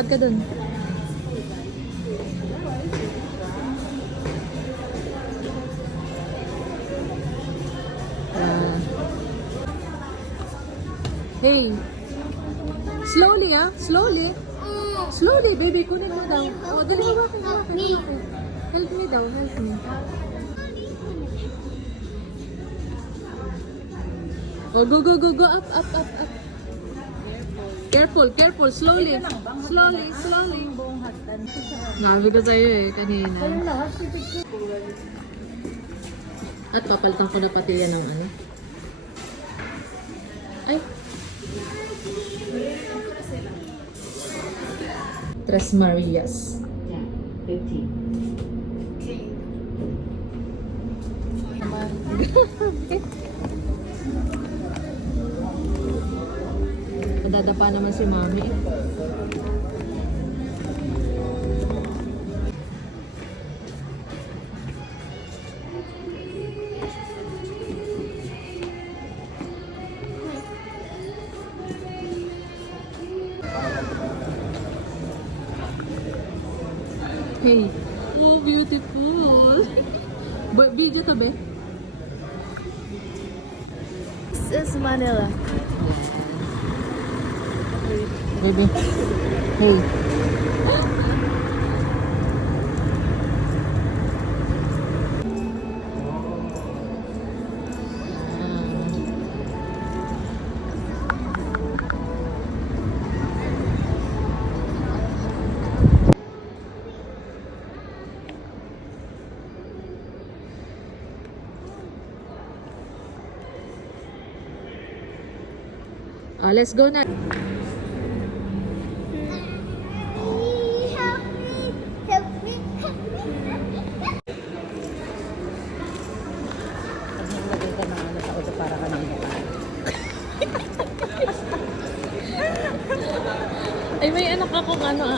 Lakad ka dun. Hey. Slowly, ah. Slowly. Slowly, baby. Kunin mo daw. Oh, dali, hawakin. Help me daw. Help me. Oh, go. Up. Careful. Slowly. Nabi ko sa'yo eh, kanina. At papalitan ko na pati yan ng ano. Ay. Tres Marias. Yeah, 15. Nadadapa naman si Mami. Hey. Oh, beautiful. Video to, be? This is Manila. Baby. Hey. Oh, let's go na. Ay, may anak akong ano